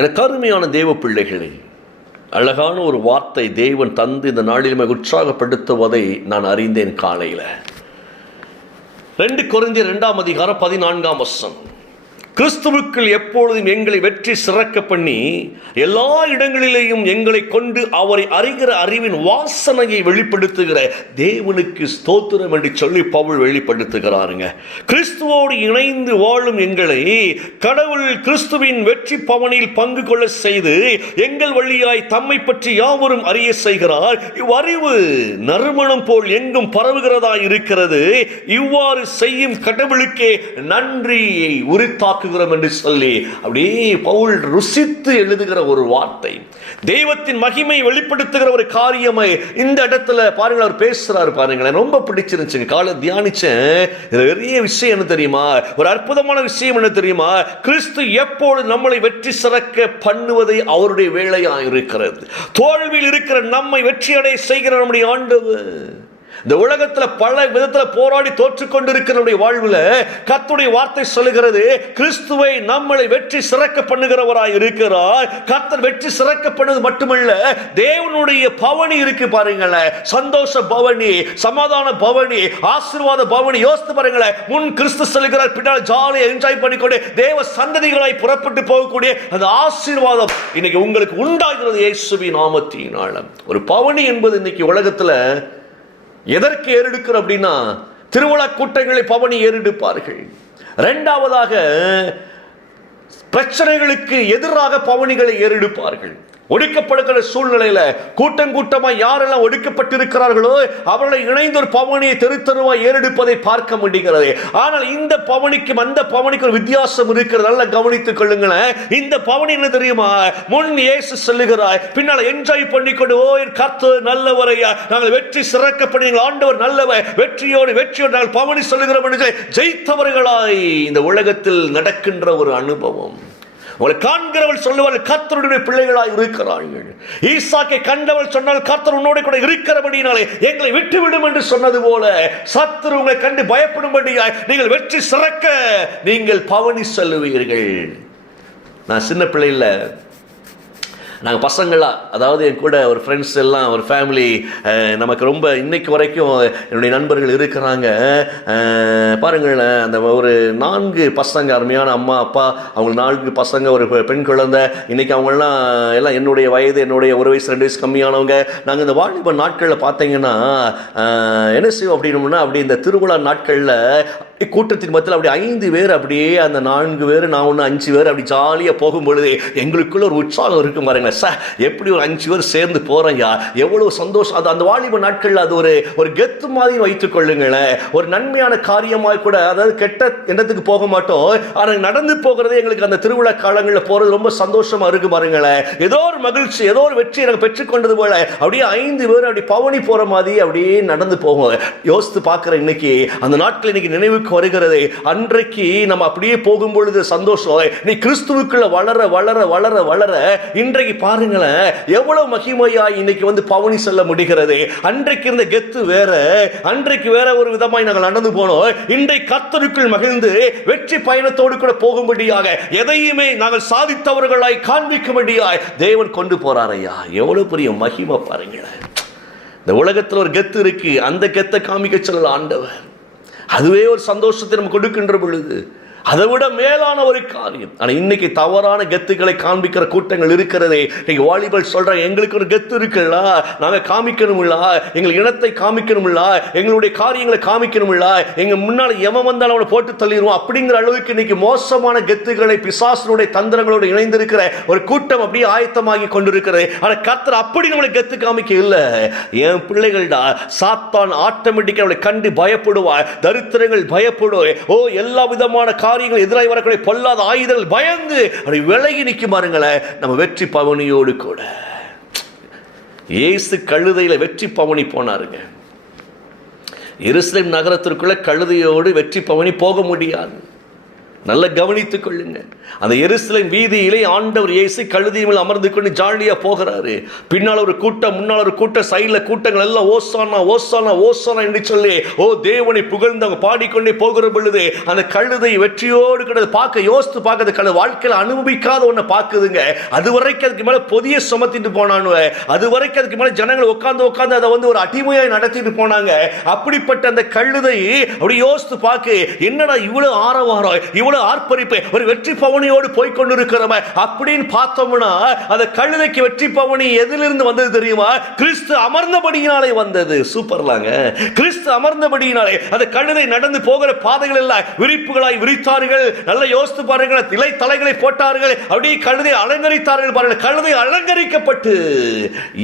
எனக்கு அருமையான தேவ பிள்ளைகளே, அழகான ஒரு வார்த்தை தேவன் தந்து இந்த நாளிலுமே உற்சாகப்படுத்துவதை நான் அறிந்தேன். காலையில் 2 கொரிந்தியர் 2:14 கிறிஸ்துவுக்குள் எப்பொழுதும் எங்களை வெற்றி சிறக்க பண்ணி எல்லா இடங்களிலேயும் எங்களை கொண்டு அவரை அறிகிற அறிவின் வாசனையை வெளிப்படுத்துகிற தேவனுக்கு ஸ்தோத்திரம் என்று சொல்லி பவுல் வெளிப்படுத்துகிறாருங்க. கிறிஸ்துவோடு இணைந்து வாழும் எங்களை கடவுள் கிறிஸ்துவின் வெற்றி பவனில் பங்கு கொள்ள செய்து எங்கள் வழியாய் தம்மை பற்றி யாவரும் அறிய செய்கிறார். இவ்வறிவு நறுமணம் போல் எங்கும் பரவுகிறதா இருக்கிறது. இவ்வாறு செய்யும் கடவுளுக்கே நன்றியை உரித்தாக்கு என்று சொல்லி அப்படியே பவுல் ருசித்து எழுதுகிற ஒரு வார்த்தை, தெய்வத்தின் மகிமை வெளிப்படுத்துகிற ஒரு காரியமை இந்த இடத்துல பாருங்கள் அவர் பேசுறாரு. பாருங்களேன், ரொம்ப பிடிச்சிருந்துச்சுங்க. காலை தியானிச்சேன். பெரிய விஷயம் என்ன தெரியுமா? ஒரு அற்புதமான விஷயம் என்ன தெரியுமா? கிறிஸ்து எப்பொழுது நம்மளை வெற்றி சிறக்க பண்ணுவதை அவருடைய வேலையா இருக்கிறது. தோல்வியில் இருக்கிற நம்மை வெற்றியடைய செய்கிற நம்முடைய ஆண்டவர் இந்த உலகத்தில் பல விதத்தில் போராடி தோற்றுக்கொண்டிருக்கிற வாழ்வில் கர்த்தருடைய வார்த்தை சொல்லுகிறது, கிறிஸ்துவை நம்மளை வெற்றி சிறக்க பண்ணுகிறவராய் இருக்கிறார். கர்த்தர் வெற்றி சிறக்க பண்ணுவது மட்டுமல்ல, தேவனுடைய பவனி இருக்கு பாருங்களேன். சந்தோஷ பவனி, சமாதான பவனி, ஆசீர்வாத பவனி. யோசித்து பாருங்களேன், முன் கிறிஸ்து சொல்லுகிறார், பின்னால் ஜாலியாக என்ஜாய் பண்ணிக்கொண்டு தேவ சந்ததிகளாய் புறப்பட்டு போகக்கூடிய அந்த ஆசீர்வாதம் இன்னைக்கு உங்களுக்கு உண்டாகிறது இயேசுவின் நாமத்தினால. ஒரு பவனி என்பது இன்னைக்கு உலகத்தில் எதற்கு ஏறெடுக்கிறோம் அப்படின்னா, திருவிழா கூட்டங்களை பவனி ஏறெடுப்பார்கள். இரண்டாவதாக பிரச்சனைகளுக்கு எதிராக பவனிகளை ஏறெடுப்பார்கள். ஒடுக்கப்படுகிற சூழ்நிலையில கூட்டம் கூட்டமாக யாரெல்லாம் ஒடுக்கப்பட்டிருக்கிறார்களோ அவர்களை இணைந்து ஒரு பவனியை தெருத்தருவாய் ஏறெடுப்பதை பார்க்க முடிகிறது. ஆனால் இந்த பவனிக்கும் அந்த பவனிக்கு ஒரு வித்தியாசம் இருக்கிறது. நல்லா கவனித்துக் கொள்ளுங்களேன். இந்த பவனி என்ன தெரியுமா? முன் இயேசு சொல்லுகிறார், பின்னால் என்ஜாய் பண்ணிக்கொண்டு, ஓ கர்த்தர் நல்லவரையா, நாங்கள் வெற்றி சிறக்க பண்ணி ஆண்டவர் நல்லவர், வெற்றியோடு நாங்கள் பவனி சொல்லுகிறோம் ஜெயித்தவர்களாய் இந்த உலகத்தில் நடக்கின்ற ஒரு அனுபவம். உங்களை காண்கிறவள் சொல்லுவாள், கர்த்தருடைய பிள்ளைகளாய் இருக்கிறார்கள். ஈசாக்கை கண்டவள் சொன்னால், கர்த்தர் உன்னோட கூட இருக்கிறபடினாலே எங்களை விட்டுவிடும் என்று சொன்னது போல, சத்துரு உங்களை கண்டு பயப்படும்படியாய் நீங்கள் வெற்றி சிறக்க நீங்கள் பவனி சொல்லுவீர்கள். நான் சின்ன பிள்ளையில் நாங்கள் பசங்களாக, அதாவது என் கூட ஒரு ஃப்ரெண்ட்ஸ் எல்லாம், ஒரு ஃபேமிலி, நமக்கு ரொம்ப இன்னைக்கு வரைக்கும் என்னுடைய நண்பர்கள் இருக்கிறாங்க. பாருங்களேன், அந்த ஒரு 4 பசங்க, அருமையான அம்மா அப்பா, அவங்க 4 பசங்க, ஒரு பெண் குழந்தை. இன்றைக்கி அவங்களாம் எல்லாம் என்னுடைய வயது, என்னுடைய 1 வயசு 2 வயசு கம்மியானவங்க. நாங்கள் இந்த வாலிப நாட்களில் பார்த்தீங்கன்னா என்ன செய்வோம் அப்படின்னோம்னா, அப்படி இந்த திருவிழா நாட்களில் கூட்டத்தின் மத்தியில் அப்படி 5 பேர், அப்படியே அந்த 4 பேர், நான் ஒன்று 5 பேர் அப்படி ஜாலியாக போகும்பொழுது எங்களுக்குள்ள ஒரு உற்சாகம் இருக்கும் பாருங்களேன். எப்படி ஒரு 5 பேர் சேர்ந்து போறையா, எவ்வளவு சந்தோஷம். அது அந்த வாலிப நாட்களில் அது ஒரு கெத்து மாதிரி வைத்துக் கொள்ளுங்களேன். ஒரு நன்மையான காரியமாக கூட, அதாவது கெட்ட எண்ணத்துக்கு போக மாட்டோம், ஆனால் நடந்து போகிறதே எங்களுக்கு அந்த திருவிழா காலங்களில் போகிறது ரொம்ப சந்தோஷமா இருக்கு பாருங்களேன். ஏதோ ஒரு மகிழ்ச்சி, ஏதோ ஒரு வெற்றி நாங்கள் பெற்றுக்கொண்டது போல அப்படியே 5 பேர் அப்படி பவனி போற மாதிரி அப்படியே நடந்து போவோம். யோசித்து பார்க்குற இன்னைக்கு அந்த நாட்கள் இன்னைக்கு நினைவுக்கு வருகிறது. அன்றைக்கு நம்ம அப்படியே போகும் பொழுது சந்தோஷம். நீ கிறிஸ்துவுக்குள்ள வளர வளர வளர வளர இன்றைக்கு பாருங்களேன் எவ்வளவு மகிமையாய் இன்னைக்கு வந்து பவனி செல்ல முடிகிறது. அன்றைக்கு இருந்த கெத்து வேற, அன்றைக்கு வேற ஒரு விதமாய் நாங்கள் நடந்து போனோம். இன்றைக்கு கர்த்தருக்குள் மகிழ்ந்து வெற்றி பயணத்தோடு கூட போகும்படியாக, எதையுமே நாங்கள் சாதித்தவர்களாய் காண்பிக்கும்படியாய் தேவன் கொண்டு போறாரையா. எவ்வளவு பெரிய மகிமை பாருங்களேன். இந்த உலகத்தில் ஒரு கெத்து இருக்கு, அந்த கெத்தை காமிக்க சொல்லல ஆண்டவர். அதுவே ஒரு சந்தோஷத்தை நம்ம கொடுக்கின்ற பொழுது அதை விட மேலான ஒரு காரியம். ஆனால் இன்னைக்கு தவறான கெத்துக்களை காண்பிக்கிற கூட்டங்கள் இருக்கிறதே. இன்னைக்கு வாலிபல் சொல்றாங்க, எங்களுக்கு ஒரு கெத்து இருக்குல்ல, நாங்கள் காமிக்கணும்ல, எங்கள் இனத்தை காமிக்கணும்ல, எங்களுடைய காரியங்களை காமிக்கணும்ல, எங்க முன்னால் எவன் வந்தாலும் அவனை போட்டு தள்ளிடுவோம் அப்படிங்கிற அளவுக்கு இன்னைக்கு மோசமான கெத்துக்களை பிசாசனுடைய தந்திரங்களோடு இணைந்திருக்கிற ஒரு கூட்டம் அப்படியே ஆயத்தமாகி கொண்டிருக்கிறது. ஆனால் கர்த்தர் அப்படி நம்மளை கெத்து காமிக்க இல்லை. என் பிள்ளைகள்டா, சாத்தான் ஆட்டோமேட்டிக்காக அவளை கண்டு பயப்படுவார், தரித்திரங்கள் பயப்படுவார். ஓ எல்லா விதமான எதிராக வரக்கூடிய பொல்லாத ஆயுதங்கள் பயந்து அப்படி விலகி நிற்கும் பாருங்களேன். நம்ம வெற்றி பவனியோடு கூட இயேசு கழுதையில வெற்றி பவனி போனாருங்க. எருசலேம் நகரத்திற்குள்ள கழுதையோடு வெற்றி பவனி போக முடியாது. நல்ல கவனித்துக் கொள்ளுங்க. அந்த எருசலேம் வீதியிலே ஆண்டவர் இயேசு கழுதையின் மேல் அமர்ந்து கொண்டு ஜாலியா போகிறாரு. பின்னால் ஒரு கூட்டம், முன்னால் ஒரு கூட்டம், சைடுல கூட்டங்கள் எல்லாம் ஓசானா ஓசானா ஓசானா என்று சொல்லி தேவனை புகழ்ந்து அவங்க பாடிக்கொண்டே போகிற பொழுது அந்த கழுதை வெற்றியோடு கிடந்து பார்க்க யோசித்து பார்க்க கழுதை வாழ்க்கையில் அனுபவிக்காத ஒன்றை பார்க்குதுங்க. அது வரைக்கும் அதுக்கு மேல பொதிய சுமத்திட்டு போனானு, அது வரைக்கும் அதுக்கு மேல ஜனங்கள் உட்கார்ந்து அதை ஒரு அடிமையாய் நடத்திட்டு போனாங்க. அப்படிப்பட்ட அந்த கழுதை அப்படி யோசித்து பார்க்க, என்னடா இவ்வளவு ஆரவாரம், இவ்வளவு ஆர்ப்பரிப்பு, ஒரு வெற்றி பவனியோடு போய்கொண்டிருக்கிறோம் அப்படின்னு பார்த்தோம்னா அந்த கழுதைக்கு வெற்றி பவனி எதிலிருந்து வந்தது தெரியுமா? கிறிஸ்து அமர்ந்தபடியினாலே வந்தது. சூப்பர்லாங்க. கிறிஸ்து அமர்ந்தபடியினாலே அந்த கழுதை நடந்து போகிற பாதைகள் எல்லாம் விரிப்புகளாய் விரித்தார்கள். நல்ல யோசித்து பாருங்கள். இலை தலைகளை போட்டார்கள், அப்படியே கழுதை அலங்கரித்தார்கள். பாருங்கள், கழுதை அலங்கரிக்கப்பட்டு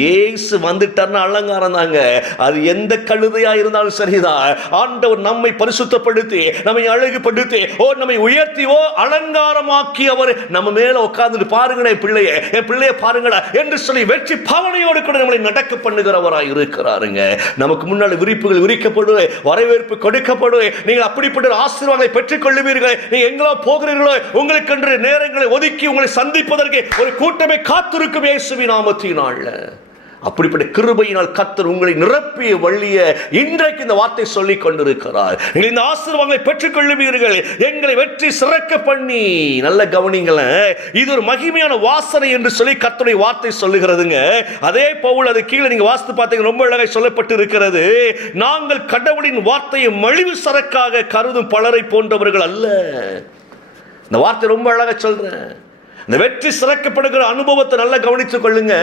இயேசு வந்துட்டார்னா அலங்காரம் தாங்க. அது எந்த கழுதையா இருந்தாலும் சரிதான். ஆண்டவர் நம்மை பரிசுத்தப்படுத்தி, நம்மை அழகுபடுத்தி, நம்மை உயர்த்தியோ அலங்காரமாக்கி அவர் நம்ம மேல உட்கார்ந்து பாருங்க என் பிள்ளைய பாருங்கடா என்று சொல்லி வெற்றி பவனியோடு கூட நம்மளை நடக்க பண்ணுகிறவராய் இருக்கிறாருங்க. நமக்கு முன்னால் விரிப்புகள் விரிக்கப்படுவே, வரவேற்பு கொடுக்கப்படுவே. நீங்கள் அப்படிப்பட்ட ஆசீர்வாதங்களை பெற்றுக் கொள்ளுவீர்கள். நீங்க எங்களோ போகிறீர்களோ உங்களுக்கென்று நேரங்களை ஒதுக்கி உங்களை சந்திப்பதற்கு ஒரு கூட்டமே காத்திருக்கும் இயேசுவின் நாமத்தினால. அப்படிப்பட்ட கிருபையினால் கர்த்தர் உங்களை நிரப்பிய வழிய இன்றைக்கு இந்த வார்த்தை சொல்லிக் கொண்டிருக்கிறார். நீங்கள் இந்த ஆசீர்வாதங்களை பெற்றுக் கொள்ளுவீர்கள், எங்களை வெற்றி சிறக்க பண்ணி. நல்ல கவனிங்களேன், இது ஒரு மகிமையான வாசனை என்று சொல்லி கர்த்தருடைய வார்த்தை சொல்லுகிறதுங்க. அதே பவுல் அது கீழே நீங்க வாசித்து பார்த்தீங்க, ரொம்ப அழகாய் சொல்லப்பட்டு இருக்கிறது. நாங்கள் கடவுளின் வார்த்தையை மலிவு சரக்காக கருதும் பலரை போன்றவர்கள் அல்ல. இந்த வார்த்தை ரொம்ப அழகா சொல்றேன். இந்த வெற்றி சிறக்கப்படுகிற அனுபவத்தை நல்லா கவனித்துக் கொள்ளுங்க.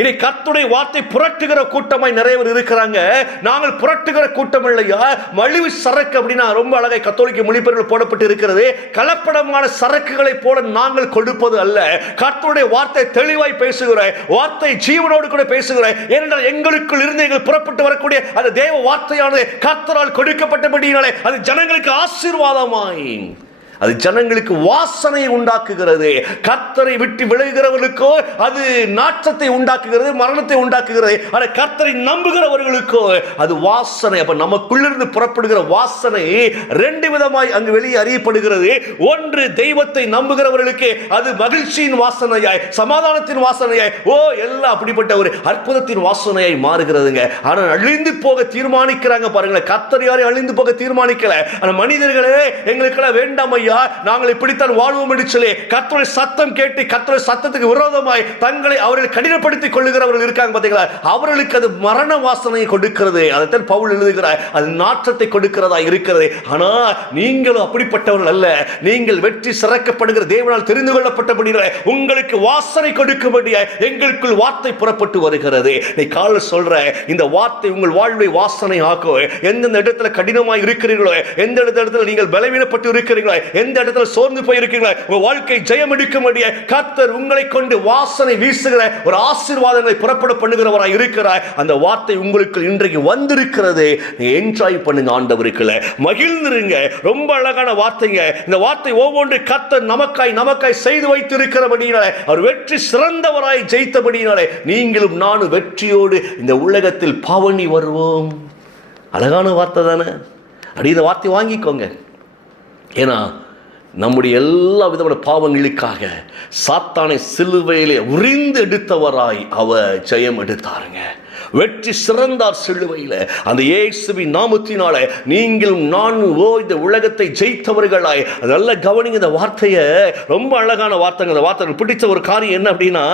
இனி கர்த்தருடைய வார்த்தை புரட்டுகிற கூட்டமாய் நிறைய பேர் இருக்கிறாங்க. நாங்கள் புரட்டுகிற கூட்டம் இல்லையா, மலிவு சரக்கு அப்படின்னா ரொம்ப அழகாய் கத்தோலிக்க மொழிபெயர்ப்பில் போடப்பட்டு இருக்கிறது. கலப்படமான சரக்குகளை போல நாங்கள் கொடுப்பது அல்ல. கர்த்தருடைய வார்த்தை தெளிவாய் பேசுகிற வார்த்தை ஜீவனோடு கூட பேசுகிற. ஏனென்றால் எங்களுக்குள் இருந்து எங்கள் புறப்பட்டு வரக்கூடிய அந்த தேவ வார்த்தையானது கர்த்தரால் கொடுக்கப்பட்டபடியினாலே அது ஜனங்களுக்கு ஆசீர்வாதமாய், அது ஜனங்களுக்கு வாசனையை உண்டாக்குகிறது. கர்த்தரை விட்டு விலகுகிறவர்களுக்கோ அது நாற்றத்தை உண்டாக்குகிறது, மரணத்தை உண்டாக்குகிறது. ஆனால் கர்த்தரை நம்புகிறவர்களுக்கோ அது வாசனை. அப்ப நமக்குள்ளிருந்து புறப்படுகிற வாசனை ரெண்டு விதமாய் அங்கு வெளியே அறியப்படுகிறது. ஒன்று, தெய்வத்தை நம்புகிறவர்களுக்கு அது மகிழ்ச்சியின் வாசனையாய், சமாதானத்தின் வாசனையாய், எல்லாம் அப்படிப்பட்ட ஒரு அற்புதத்தின் வாசனையாய் மாறுகிறதுங்க. ஆனால் அழிந்து போக தீர்மானிக்கிறாங்க பாருங்களேன். கர்த்தர் யாரையும் அழிந்து போக தீர்மானிக்கல. ஆனால் மனிதர்களே எங்களுக்கெல்லாம் வேண்டாம், நாங்கள் இப்படித்தான் வாழ்வோம் என்று சொல்லி கர்த்தருடைய சத்தம் கேட்டு கர்த்தருடைய சத்தத்துக்கு விரோதமாய் தங்களை அவர்கள் கடினப்படுத்திக் கொள்ளுகிறவர்கள் இருக்காங்க பாத்தீங்களா, அவர்களுக்கு அது மரண வாசனையை கொடுக்கிறது. அதைத்தான் பவுல் எழுதுகிறார், அது நாற்றத்தை கொடுக்கிறதா இருக்கிறது. ஆனா நீங்களும் அப்படிப்பட்டவர்கள் அல்ல. நீங்கள் வெற்றி சிறக்கப்படுகிற தேவனால் தெரிந்து கொள்ளப்பட்டபடியால் உங்களுக்கு வாசனை கொடுக்கும்படியாய் எங்களுக்குள் வார்த்தை புறப்பட்டு வருகிறது. நீ கால சொல்ற இந்த வார்த்தை உங்கள் வாழ்வை வாசனை ஆக்கும். எந்தெந்த இடத்துல கடினமாய் இருக்கிறீர்களோ, எந்த இடத்துல நீங்கள் பலவீனப்பட்டு இருக்கிறீர்களோ, எந்த இடத்துல சோர்ந்து போயிருக்கீங்களா, உங்க வாழ்க்கை ஜெயம் எடுக்கும்படிய கர்த்தர் உங்களை கொண்டு வாசனை வீசுகிற ஒரு ஆசீர்வாதங்களை புறப்பட பண்ணுகிறவராய் இருக்கிறார். அந்த வார்த்தை உங்களுக்கு இன்றைக்கு வந்திருக்கிறது. நீங்க என்ஜாய் பண்ணுங்க, ஆண்டவருக்குள்ள மகிழ்ந்துருங்க. ரொம்ப அழகான வார்த்தைங்க. இந்த வார்த்தை ஒவ்வொன்று கர்த்தர் நமக்காய் செய்து வைத்திருக்கிறபடியினாலே, அவர் வெற்றி சிறந்தவராய் ஜெயித்தபடியினாலே நீங்களும் நானும் வெற்றியோடு இந்த உலகத்தில் பவனி வருவோம். அழகான வார்த்தை தானே? அப்படி இந்த வார்த்தை வாங்கிக்கோங்க. ஏன்னா நம்முடைய எல்லா விதமான பாவங்களுக்காக சாத்தானை சிலுவையிலே உரிந்து எடுத்தவராய் அவர் ஜெயம் எடுத்தாருங்க. வெற்றி சிறந்தார் சிலுவையில். அந்த இயேசுவின் நாமத்தினால நீங்களும் நானும் இந்த உலகத்தை ஜெயித்தவர்களாய். நல்ல கவனிங்க இந்த வார்த்தையை, ரொம்ப அழகான வார்த்தைங்க. இந்த வார்த்தை பிடிச்ச ஒரு காரியம் என்ன அப்படின்னா,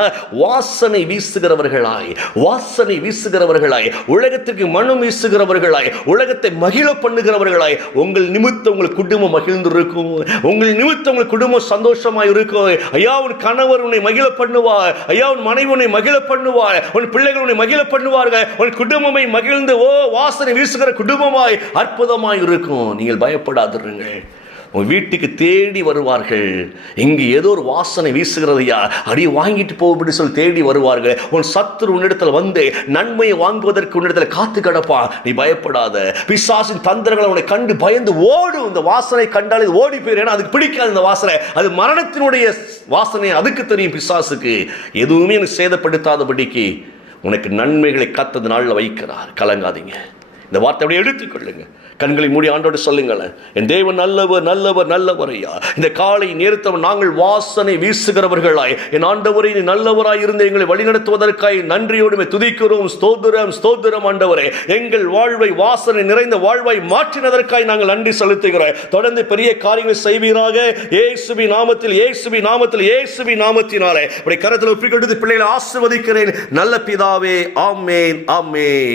வாசனை வீசுகிறவர்களாய், வாசனை வீசுகிறவர்களாய், உலகத்திற்கு மனம் வீசுகிறவர்களாய், உலகத்தை மகிழ பண்ணுகிறவர்களாய். உங்கள் நிமித்தம் உங்கள் குடும்பம் மகிழ்ந்து இருக்கும், உங்கள் நிமித்தம் உங்கள் குடும்பம் சந்தோஷமாய் இருக்கும். ஐயா உன் கணவர் உன்னை மகிழ பண்ணுவார், ஐயா உன் மனைவி உன்னை மகிழ பண்ணுவார், உன் பிள்ளைகள் உன்னை மகிழ பண்ணுவார். உன் குடும்பமை மகிழ்ந்து வாசனை வீசுகிற குடும்பமாய் அற்புதமாய் இருக்கும். நீங்கள் பயப்படாதீர்கள். உன் வீட்டுக்கு தேடி வருவார்கள். இங்கு ஏதோ ஒரு வாசனை வீசுகிறதையா, அடி வாங்கிட்டு போக சொல்லி தேடி வருவார்கள். உன் சத்துரு உன்னிடத்தில் வந்து நன்மையை வாங்குவதற்கு உன்னிடத்தில் காத்து கிடப்பான். நீ பயப்படாத. பிசாசின் தந்திரங்களை உன்னை கண்டு பயந்து ஓடும். இந்த வாசனை கண்டால் இது ஓடி போயிரு. ஏன்னா அதுக்கு பிடிக்காது இந்த வாசனை. அது மரணத்தினுடைய வாசனை. அதுக்கு தெரியும் பிசாசுக்கு எதுவுமே எனக்கு சேதப்படுத்தாதபடிக்கு உனக்கு நன்மைகளை கர்த்தர் நாளில் வைக்கிறார். கலங்காதீங்க. இந்த வார்த்தை அப்படியே எடுத்துக்கொள்ளுங்க. கண்களை மூடி ஆண்டோடு சொல்லுங்களேன், என் தேவன் நல்லவர், நல்லவர், நல்லவர் ஐயா. இந்த காலை நேரத்தை நாங்கள் வாசனை வீசுகிறவர்களாய், என் ஆண்டவரை நீ நல்லவராய் இருந்து எங்களை வழிநடத்துவதற்காய் நன்றியோடு துதிக்கிறோம். ஸ்தோத்திரம், ஸ்தோத்திரம் ஆண்டவரே. எங்கள் வாழ்வை வாசனை நிறைந்த வாழ்வாய் மாற்றினதற்காய் நாங்கள் நன்றி செலுத்துகிறோம். தொடர்ந்து பெரிய காரியங்கள் செய்வீராக. இயேசுவின் நாமத்தில், இயேசுவின் நாமத்தில், இயேசுவின் நாமத்தினாலே கரத்தில் ஒப்பிக்கொண்டு பிள்ளைகளை ஆசீர்வதிக்கிறேன் நல்ல பிதாவே. ஆமென், ஆமென்.